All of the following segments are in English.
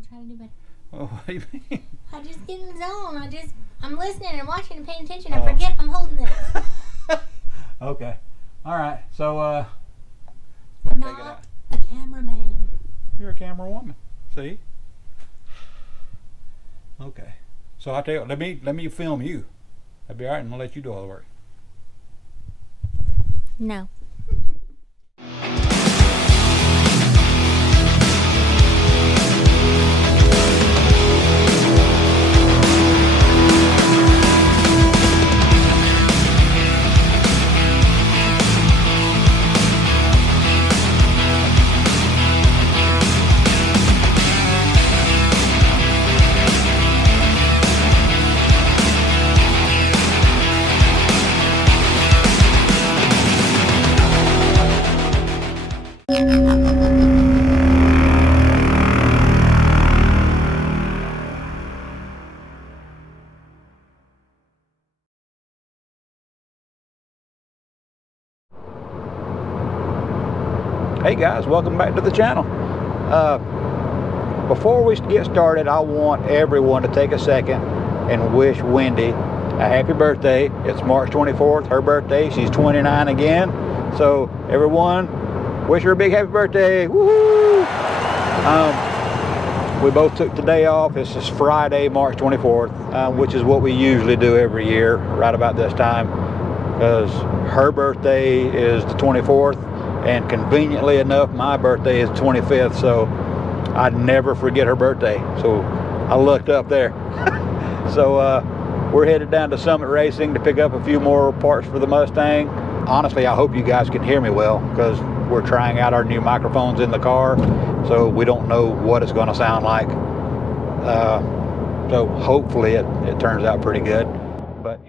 will try to do better. Oh, what do you mean? I just get in the zone. I'm listening and watching and paying attention. I forget I'm holding this. Okay. All right. So, Not take it out. a cameraman. You're a camera woman. See? Okay. So I'll tell you what, let me film you. That'd be all right, and I'll let you do all the work. No. Hey guys, welcome back to the channel. Before we get started, I want everyone to take a second and wish Wendy a happy birthday. It's March 24th, her birthday. She's 29 again. So everyone, wish her a big happy birthday. Woohoo! We both took the day off. This is Friday, March 24th, which is what we usually do every year right about this time, because her birthday is the 24th. And conveniently enough, my birthday is 25th, so I never forget her birthday. So I looked up there. So we're headed down to Summit Racing to pick up a few more parts for the Mustang. Honestly, I hope you guys can hear me well, because we're trying out our new microphones in the car, so we don't know what it's going to sound like. So hopefully it turns out pretty good. But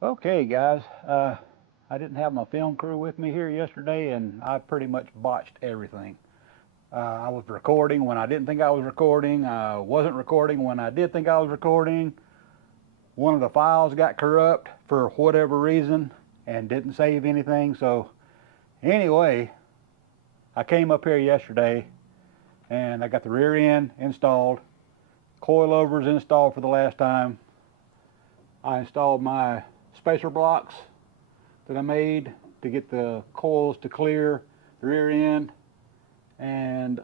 okay, guys, I didn't have my film crew with me here yesterday, and I pretty much botched everything. I was recording when I didn't think I was recording. I wasn't recording when I did think I was recording. One of the files got corrupt for whatever reason and didn't save anything. So anyway, I came up here yesterday and I got the rear end installed. Coilovers installed for the last time. I installed my spacer blocks that I made to get the coils to clear the rear end, and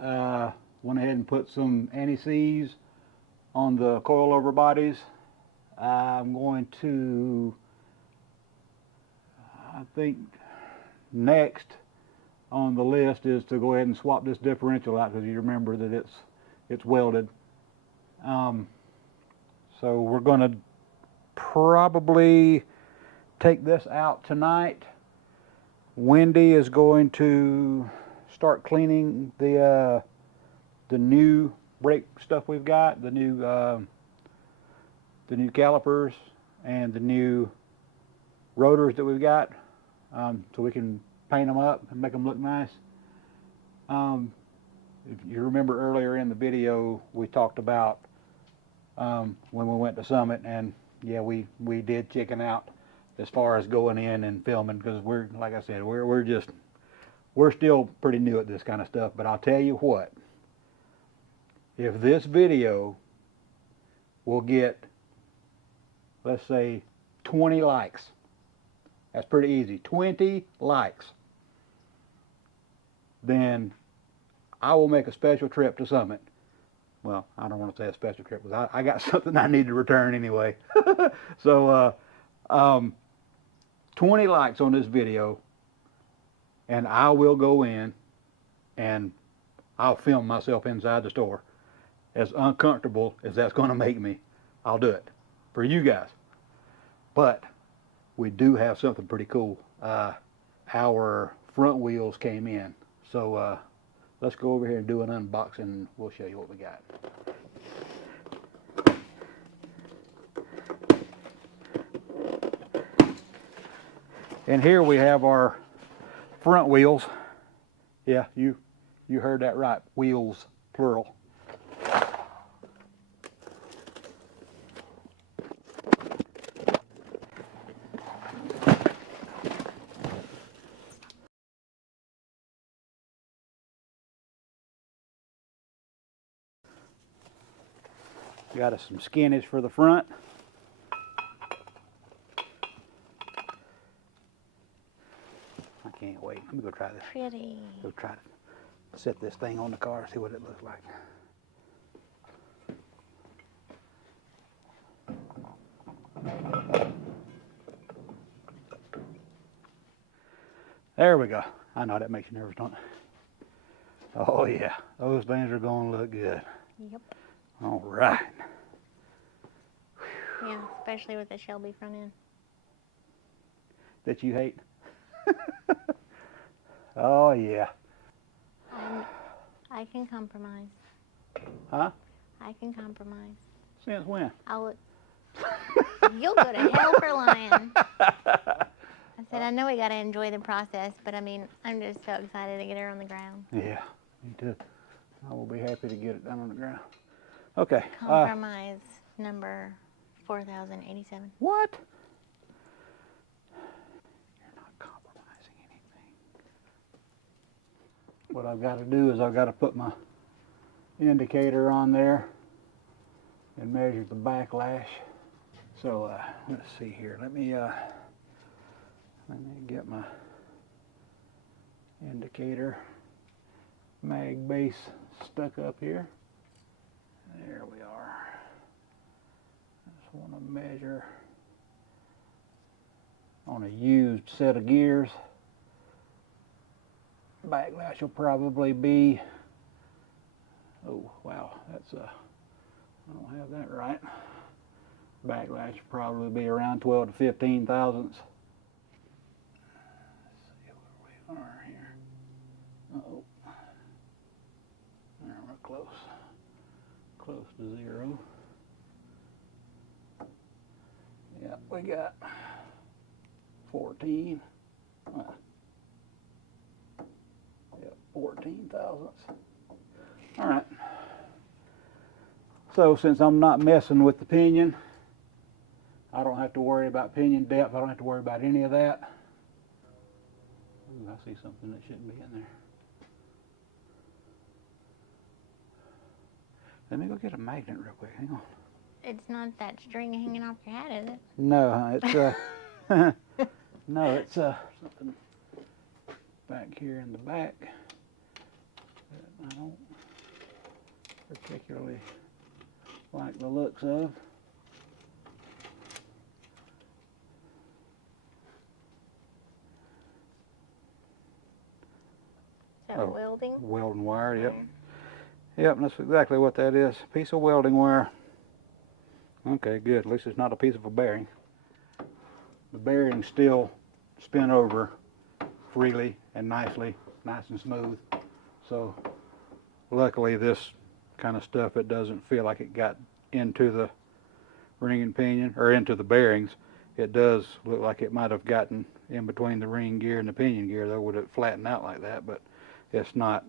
went ahead and put some anti-seize on the coilover bodies. I'm going to, I think next on the list is to go ahead and swap this differential out, because you remember that it's welded. So we're going to probably take this out tonight. Wendy is going to start cleaning the new brake stuff we've got, the new calipers and the new rotors that we've got, so we can paint them up and make them look nice. If you remember earlier in the video, we talked about when we went to Summit, and yeah, we did chicken out as far as going in and filming, because we're, like I said, we're still pretty new at this kind of stuff. But I'll tell you what, if this video will get, let's say, 20 likes. That's pretty easy. 20 likes. Then I will make a special trip to Summit. Well, I don't want to say a special trip because I got something I need to return anyway. So 20 likes on this video, and I will go in and I'll film myself inside the store. As uncomfortable as that's going to make me, I'll do it for you guys. But we do have something pretty cool. Our front wheels came in. So let's go over here and do an unboxing and we'll show you what we got. And here we have our front wheels. Yeah, you heard that right. Wheels, plural. Got us some skinnies for the front. I can't wait. Let me go try this. Pretty. Go try to set this thing on the car, see what it looks like. There we go. I know that makes you nervous, don't it? Oh yeah, those things are going to look good. Yep. All right. Yeah, especially with the Shelby front end. That you hate? Oh yeah. I can compromise. Huh? I can compromise. Since when? You'll go to hell for lying. I said, I know we got to enjoy the process, but I mean, I'm just so excited to get her on the ground. Yeah, me too. I will be happy to get it down on the ground. Okay. Compromise number 4087. What? You're not compromising anything. What I've got to do is I've got to put my indicator on there and measure the backlash. So let's see here. Let me get my indicator mag base stuck up here. There we are. I just want to measure on a used set of gears. Backlash will probably be, oh wow, that's I don't have that right. Backlash will probably be around 12 to 15 thousandths. Let's see where we are here. Uh-oh. There, we're close. Close to zero. Yeah, we got 14. Yeah, 14 thousandths. All right. So since I'm not messing with the pinion, I don't have to worry about pinion depth. I don't have to worry about any of that. Ooh, I see something that shouldn't be in there. Let me go get a magnet real quick. Hang on. It's not that string hanging off your hat, is it? No, it's no, it's something back here in the back that I don't particularly like the looks of. Is that welding? Welding wire, yep. Yep, that's exactly what that is. Piece of welding wire. Okay, good. At least it's not a piece of a bearing. The bearings still spin over freely and nicely, nice and smooth. So luckily this kind of stuff, it doesn't feel like it got into the ring and pinion, or into the bearings. It does look like it might have gotten in between the ring gear and the pinion gear, though, would it flatten out like that, but it's not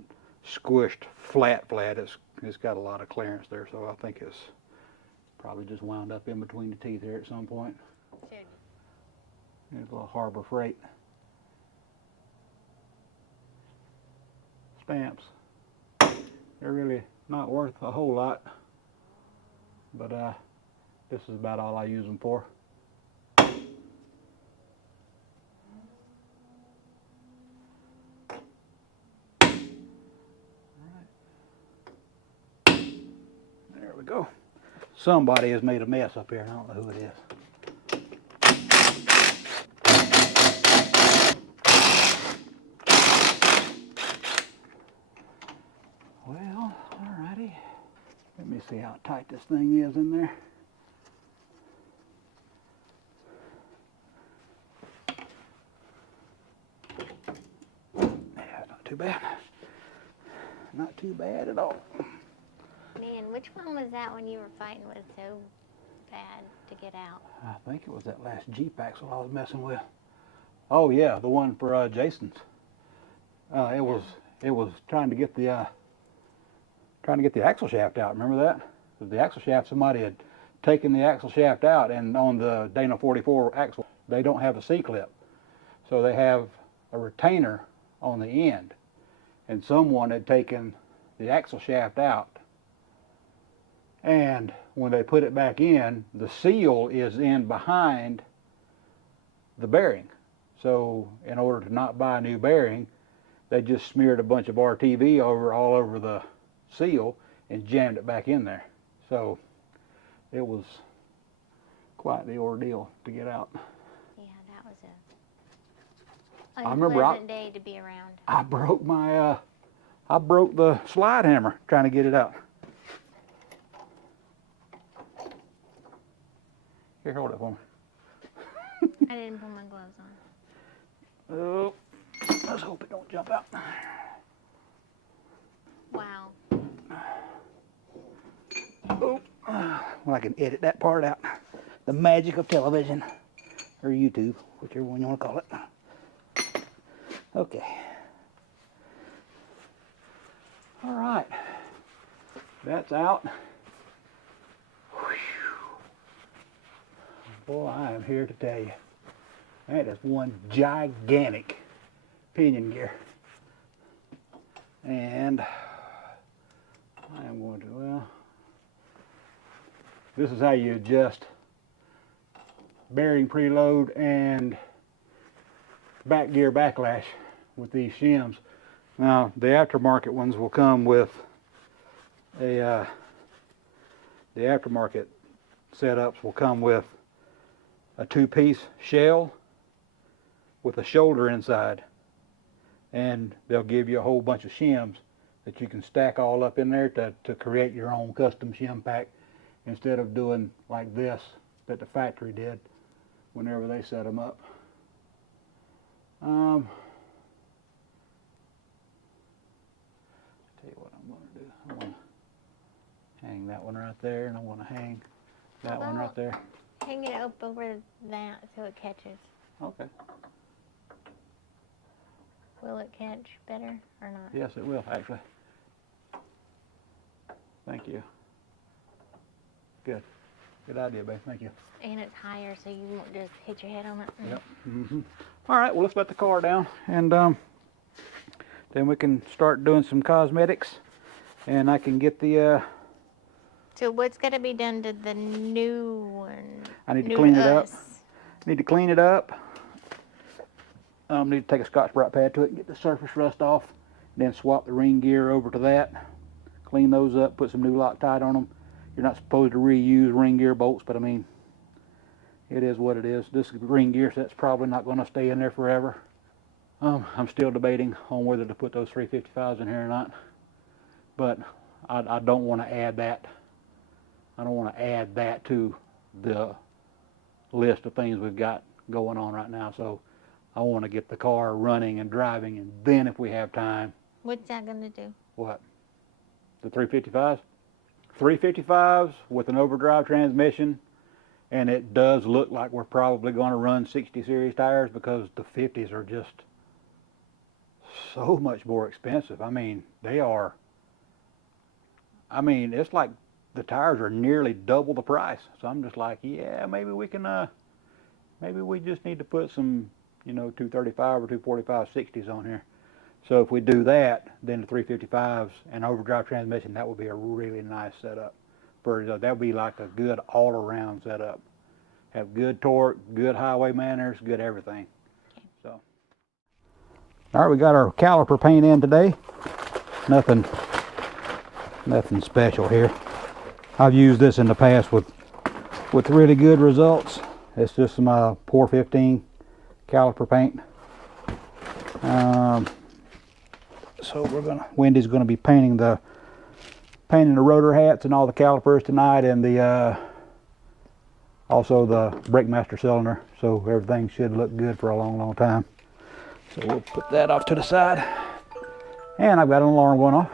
squished flat. It's got a lot of clearance there, so I think it's probably just wound up in between the teeth here at some point. There's a little Harbor Freight stamps. They're really not worth a whole lot, but This is about all I use them for. There we go. Somebody has made a mess up here, and I don't know who it is. Well, alrighty. Let me see how tight this thing is in there. Yeah, not too bad. Not too bad at all. Man, which one was that one you were fighting with so bad to get out? I think it was that last Jeep axle I was messing with. Oh yeah, the one for Jason's. It was trying to get the axle shaft out. Remember that? The axle shaft, somebody had taken the axle shaft out, and on the Dana 44 axle, they don't have a C-clip, so they have a retainer on the end, and someone had taken the axle shaft out, and when they put it back in, the seal is in behind the bearing. So in order to not buy a new bearing, they just smeared a bunch of RTV all over the seal and jammed it back in there. So it was quite the ordeal to get out. Yeah, that was a unpleasant day to be around. I broke my I broke the slide hammer trying to get it out. Here, hold it for me. I didn't put my gloves on. Oh, let's hope it don't jump out. Wow. Oh, well, I can edit that part out. The magic of television, or YouTube, whichever one you want to call it. Okay. All right. That's out. Whew. Boy, I am here to tell you. That is one gigantic pinion gear. And I am going to, well, this is how you adjust bearing preload and back gear backlash with these shims. Now, the aftermarket ones will come with the aftermarket setups will come with a two-piece shell with a shoulder inside, and they'll give you a whole bunch of shims that you can stack all up in there to create your own custom shim pack, instead of doing like this that the factory did whenever they set them up. Tell you what I'm going to do. I'm going to hang that one right there, and I'm going to hang that one right there. Hang it up over that so it catches. Okay. Will it catch better or not? Yes, it will, actually. Thank you. Good. Good idea, babe. Thank you. And it's higher, so you won't just hit your head on it. Yep. Mm-hmm. All right, well, let's let the car down, and then we can start doing some cosmetics, and I can get the... So what's got to be done to the new one? I need to clean it up. Need to clean it up. Need to take a Scotch-Brite pad to it and get the surface rust off, then swap the ring gear over to that. Clean those up, put some new Loctite on them. You're not supposed to reuse ring gear bolts, but I mean, it is what it is. This ring gear set's probably not going to stay in there forever. I'm still debating on whether to put those 355s in here or not, but I don't want to add that. I don't want to add that to the list of things we've got going on right now. So I want to get the car running and driving, and then if we have time. What's that going to do? What? The 355s? 355s with an overdrive transmission, and it does look like we're probably going to run 60 series tires, because the 50s are just so much more expensive. I mean, they are, I mean, it's like the tires are nearly double the price. So I'm just like, yeah, maybe we can, maybe we just need to put some, you know, 235 or 245 60s on here. So if we do that, then the 355s and overdrive transmission, that would be a really nice setup that'll be like a good all-around setup. Have good torque, good highway manners, good everything. So, all right, we got our caliper paint in today. Nothing special here. I've used this in the past with really good results. It's just some 415 caliper paint. So Wendy's gonna be painting the rotor hats and all the calipers tonight, and the also the brake master cylinder. So everything should look good for a long time. So we'll put that off to the side. And I've got an alarm going off.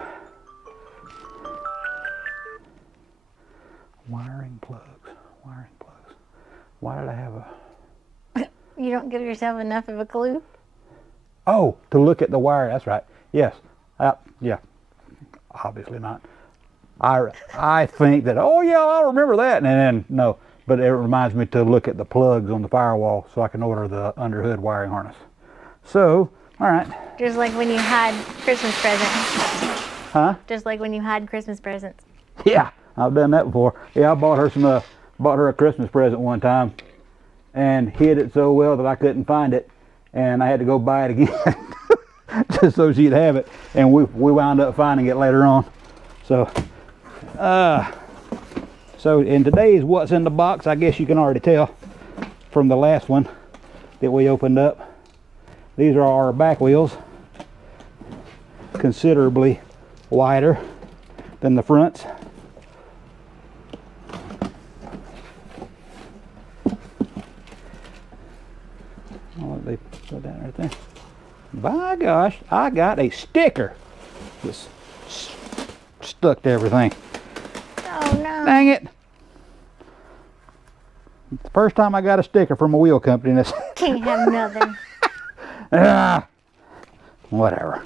Wiring plugs. Why did I have a... You don't give yourself enough of a clue? Oh, to look at the wire, that's right. Yes, yeah, obviously not. I think that, oh yeah, I'll remember that, and then, no. But it reminds me to look at the plugs on the firewall so I can order the underhood wiring harness. So, all right. Just like when you had Christmas presents. Huh? Just like when you had Christmas presents. Yeah, I've done that before. Yeah, I bought her a Christmas present one time and hid it so well that I couldn't find it, and I had to go buy it again just so she'd have it, and we wound up finding it later on. So in today's what's in the box, I guess you can already tell from the last one that we opened up. These are our back wheels, considerably wider than the fronts. Oh, they put that right there. By gosh, I got a sticker that's stuck to everything. Oh no. Dang it. It's the first time I got a sticker from a wheel company. That's Can't have nothing. Whatever.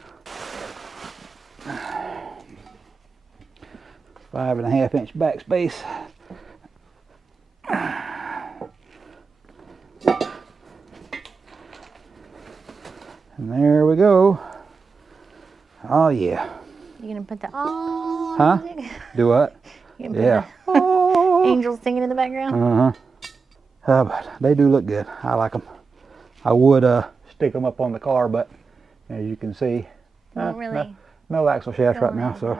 5.5 inch back space. And there we go. Oh yeah. You gonna put the oh? Huh? Do what? You gonna put Yeah. the angels singing in the background? But they do look good. I like them. I would stick them up on the car, but as you can see, Not really. no axle shafts right now. So.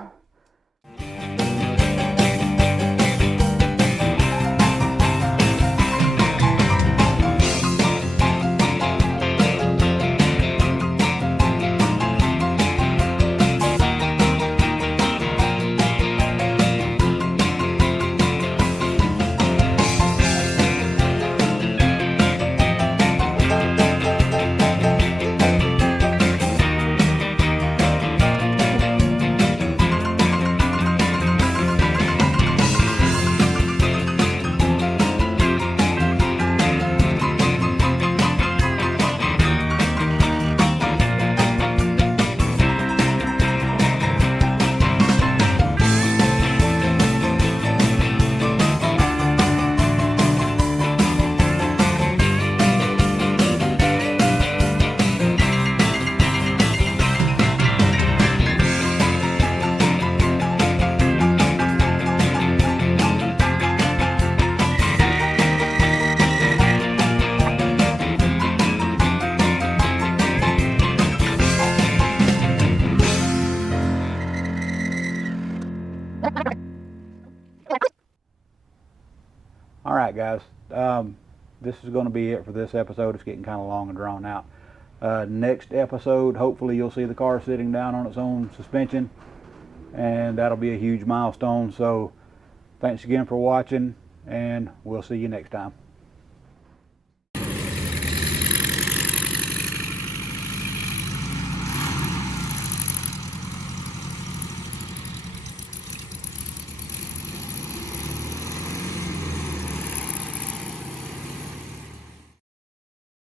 Alright guys, this is going to be it for this episode. It's getting kind of long and drawn out. Next episode, hopefully you'll see the car sitting down on its own suspension, and that'll be a huge milestone. So thanks again for watching, and we'll see you next time.